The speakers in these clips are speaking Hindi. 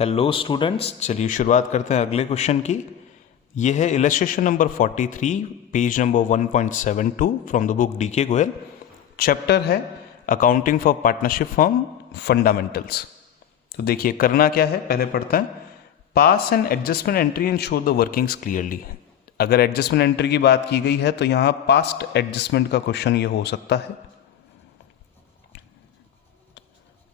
हेलो स्टूडेंट्स, चलिए शुरुआत करते हैं अगले क्वेश्चन की। यह है illustration number 43, page number 1.72 from the book DK Goyal. Chapter है accounting for partnership firm fundamentals. तो देखिए करना क्या है, पहले पढ़ते हैं। Pass an adjustment entry and show the workings clearly. अगर एडजस्टमेंट एंट्री की बात की गई है तो यहां पास्ट एडजस्टमेंट का क्वेश्चन ये हो सकता है।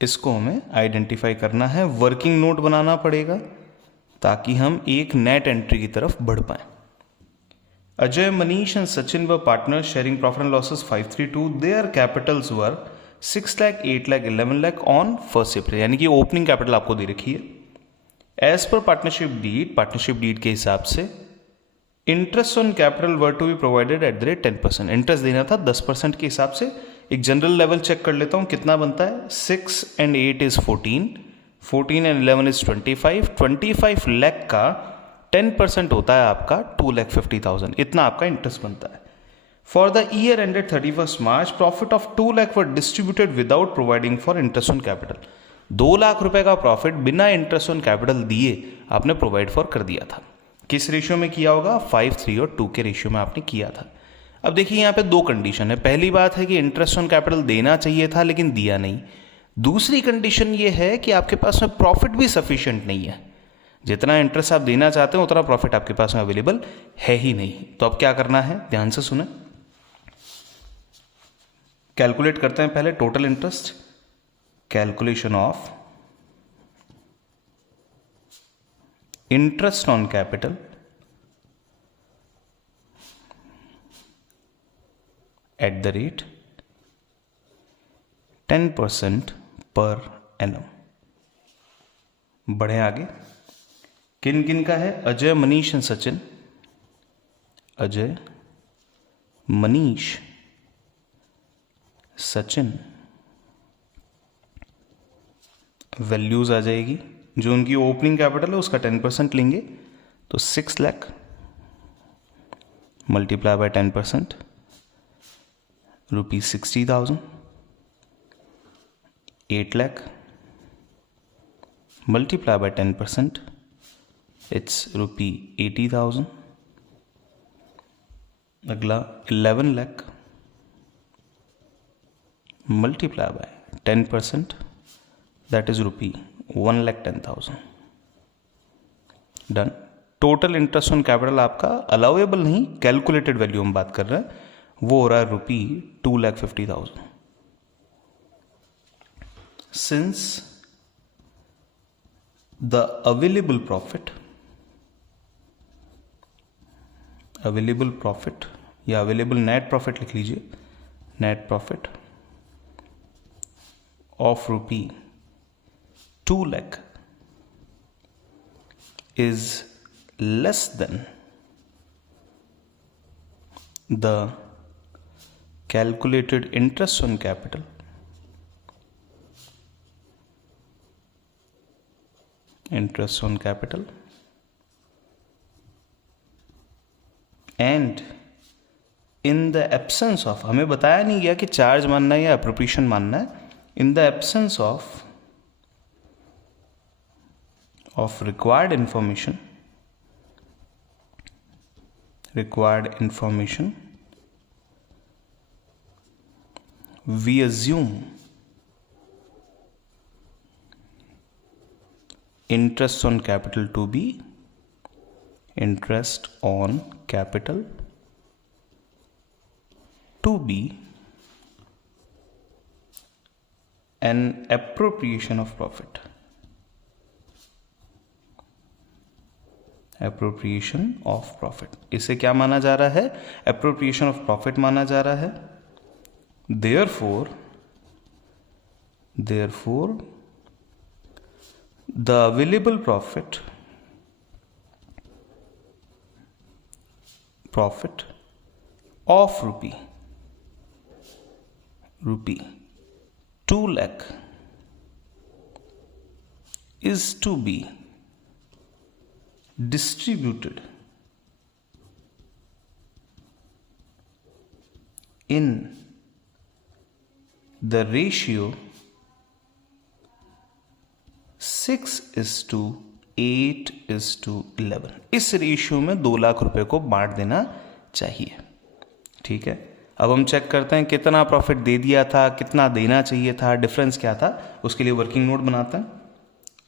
इसको हमें आइडेंटिफाई करना है, वर्किंग नोट बनाना पड़ेगा ताकि हम एक नेट एंट्री की तरफ बढ़ पाए। Ajay, Manish and Sachin were partner sharing profit and losses 532। There Capitals were 6 lakh, 8 lakh, 11 lakh on 1 अप्रैल, यानी कि ओपनिंग कैपिटल आपको दे रखी है। एज पर पार्टनरशिप डीड के हिसाब से interest on capital were to be provided at the rate 10%। Interest देना था 10% के हिसाब से। एक जनरल लेवल चेक कर लेता हूं कितना बनता है। 6 and 8 is 14, 14 and 11 is 25, 25 lakh का 10% होता है आपका 2,50,000, इतना आपका इंटरेस्ट बनता है। For the year ended 31 March, profit of 2 lakh were distributed without providing for interest on capital. 2 lakh रुपए का प्रॉफिट बिना इंटरेस्ट ऑन कैपिटल दिए आपने प्रोवाइड फॉर कर दिया था। किस रेशियो में किया होगा? 5, 3 और 2 के रेशियो में आपने किया था। अब देखिए यहाँ पे दो कंडीशन है। पहली बात है कि इंटरेस्ट ऑन कैपिटल देना चाहिए था लेकिन दिया नहीं। दूसरी कंडीशन ये है कि आपके पास में प्रॉफिट भी सफिशिएंट नहीं है। जितना इंटरेस्ट आप देना चाहते हैं उतना प्रॉफिट आपके पास में अवेलेबल है ही नहीं। तो अब क्या करना है, ध्यान से सुने। कैलकुलेट करते हैं पहले total interest. Calculation of interest on capital at the rate 10% per annum. बढ़े आगे। किन किन का है? अजय, मनीष एंड सचिन। अजय, मनीष, सचिन। वैल्यूज आ जाएगी। जो उनकी ओपनिंग कैपिटल है उसका 10% लेंगे तो 6 lakh multiply by 10% rupees 60,000, 8 lakh multiply by 10%, it's rupee 80,000। अगला 11 lakh multiply by 10%, that is rupee 1,10,000। Done. Total interest on capital आपका अलाउेबल नहीं, कैलकुलेटेड वैल्यू हम बात कर रहे हैं, वो हो रहा है रुपी 2,50,000। सिंस द अवेलेबल प्रॉफिट या अवेलेबल नेट प्रॉफिट लिख लीजिए, net profit of rupee 2 lakh is less than the calculated interest on capital and in the absence of, हमें बताया नहीं गया कि चार्ज मानना है या अप्रोप्रिएशन मानना है। in the absence of required information, we assume interest on capital to be an appropriation of profit। इसे क्या माना जा रहा है? appropriation of profit माना जा रहा है। Therefore, the available profit of rupee 2 lakh is to be distributed in the ratio 6:8:11, इस रेशियो में 2 लाख रुपए को बांट देना चाहिए। ठीक है, अब हम चेक करते हैं कितना प्रॉफिट दे दिया था, कितना देना चाहिए था, डिफरेंस क्या था, उसके लिए वर्किंग नोट बनाते हैं।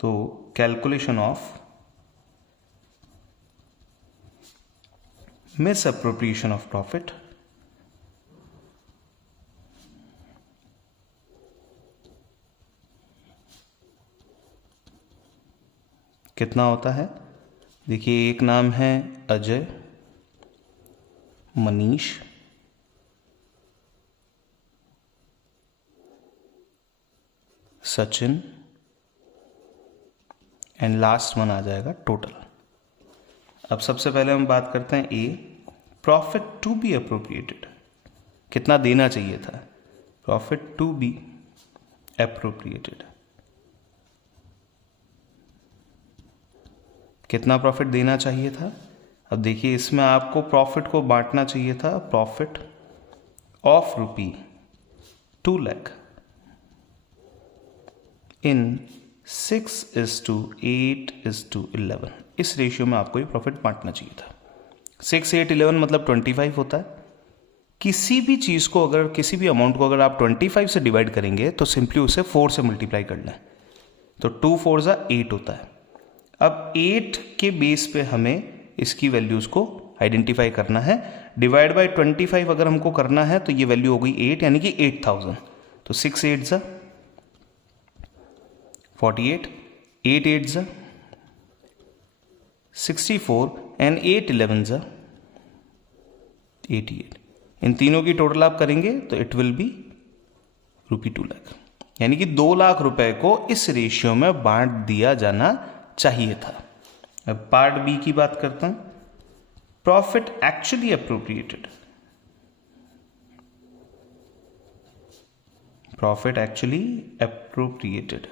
तो calculation of misappropriation of profit, कितना होता है, देखिए एक नाम है Ajay, Manish, Sachin and last one आ जाएगा टोटल। अब सबसे पहले हम बात करते हैं A, profit to be appropriated, कितना देना चाहिए था, प्रॉफिट टू बी अप्रोप्रिएटेड, कितना प्रॉफिट देना चाहिए था। अब देखिए इसमें आपको प्रॉफिट को बांटना चाहिए था, प्रॉफिट ऑफ ₹2 लाख इन 6:8:11, इस रेशियो में आपको ये प्रॉफिट बांटना चाहिए था। 6:8:11 मतलब 25 होता है। किसी भी चीज को अगर, किसी भी अमाउंट को अगर आप 25 से डिवाइड करेंगे तो सिंपली उसे 4 से मल्टीप्लाई कर लें, तो 2 4 8 होता है। अब 8 के बेस पे हमें इसकी वैल्यूज को आइडेंटिफाई करना है। डिवाइड बाय 25 अगर हमको करना है तो ये वैल्यू हो गई 8, यानी कि 8000। तो 6 8 जा 48, 8 8 जा 64 एंड 8 11 जा 88। इन तीनों की टोटल आप करेंगे तो इट विल बी ₹2 लाख, यानी कि 2 लाख रुपए को इस रेशियो में बांट दिया जाना चाहिए था। अब पार्ट बी की बात करता हूं, profit actually appropriated, profit actually appropriated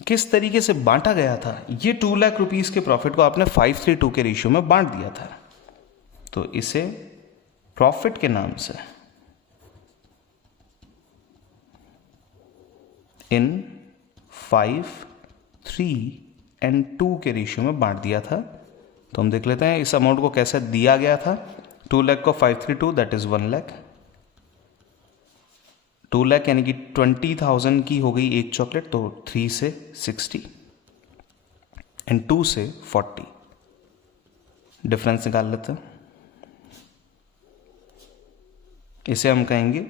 किस तरीके से बांटा गया था। ये 2 लाख रुपीस के प्रॉफिट को आपने 5:3:2 के रेशियो में बांट दिया था, तो इसे प्रॉफिट के नाम से इन 5, 3 एंड 2 के रेशियो में बांट दिया था। तो हम देख लेते हैं इस अमाउंट को कैसे दिया गया था। 2 लाख को 5:3:2 दैट इज 1 लाख। 2 लाख यानी कि 20,000 की हो गई एक चॉकलेट, तो 3 से 60 एंड 2 से 40, डिफरेंस निकाल लेते हैं। इसे हम कहेंगे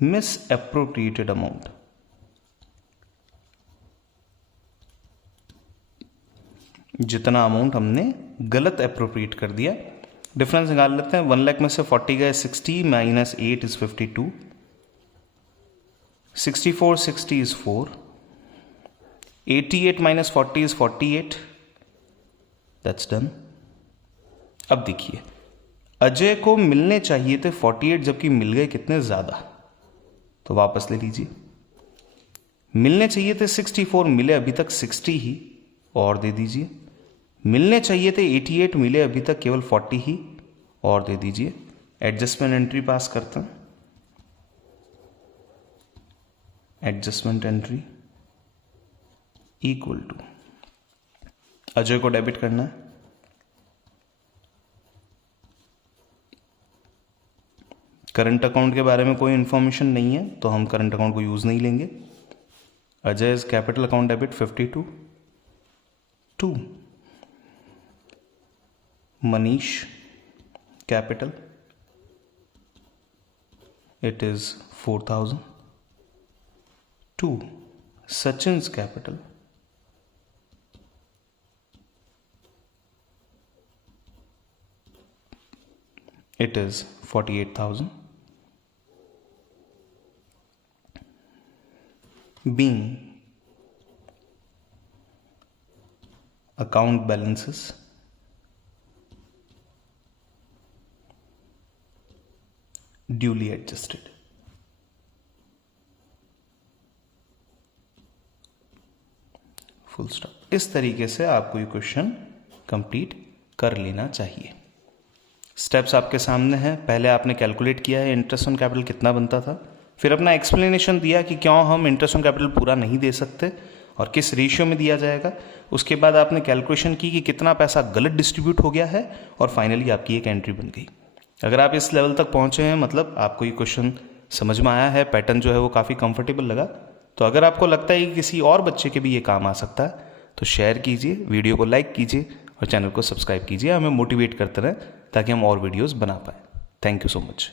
मिस अप्रोप्रिएटेड अमाउंट। जितना अमाउंट हमने गलत अप्रोप्रिएट कर दिया, डिफरेंस निकाल लेते हैं। 1 लाख में से 40 गए 60 minus 8 is 52, 64 60 is 4, 88 minus 40 is 48, that's done। अब देखिए अजय को मिलने चाहिए थे 48, जबकि मिल गए कितने ज्यादा, तो वापस ले लीजिए। मिलने चाहिए थे 64, मिले अभी तक 60 ही, और दे दीजिए। मिलने चाहिए थे 88, मिले अभी तक केवल 40 ही, और दे दीजिए। एडजस्टमेंट एंट्री पास करते हैं। Adjustment entry equal to Ajay को डेबिट करना है, करंट अकाउंट के बारे में कोई इंफॉर्मेशन नहीं है तो हम करंट अकाउंट को यूज नहीं लेंगे। Ajay is capital account debit 52, 2 Manish capital it is 4000, 2 Sachin's capital it is 48,000, being account balances duly adjusted। Full stop. इस तरीके से आपको ये क्वेश्चन कंप्लीट कर लेना चाहिए। स्टेप्स आपके सामने हैं। पहले आपने कैलकुलेट किया है इंटरेस्ट ऑन कैपिटल कितना बनता था, फिर अपना एक्सप्लेनेशन दिया कि क्यों हम इंटरेस्ट ऑन कैपिटल पूरा नहीं दे सकते और किस रेशियो में दिया जाएगा। उसके बाद आपने कैलकुलेशन की कि कितना पैसा गलत डिस्ट्रीब्यूट हो गया है और फाइनली आपकी एक एंट्री बन गई। अगर आप इस लेवल तक पहुंचे हैं मतलब आपको ये क्वेश्चन समझ में आया है, पैटर्न जो है वो काफ़ी कंफर्टेबल लगा, तो अगर आपको लगता है कि किसी और बच्चे के भी ये काम आ सकता है तो शेयर कीजिए, वीडियो को लाइक कीजिए और चैनल को सब्सक्राइब कीजिए। हमें मोटिवेट करते रहें ताकि हम और वीडियोज़ बना पाएँ। Thank you so much.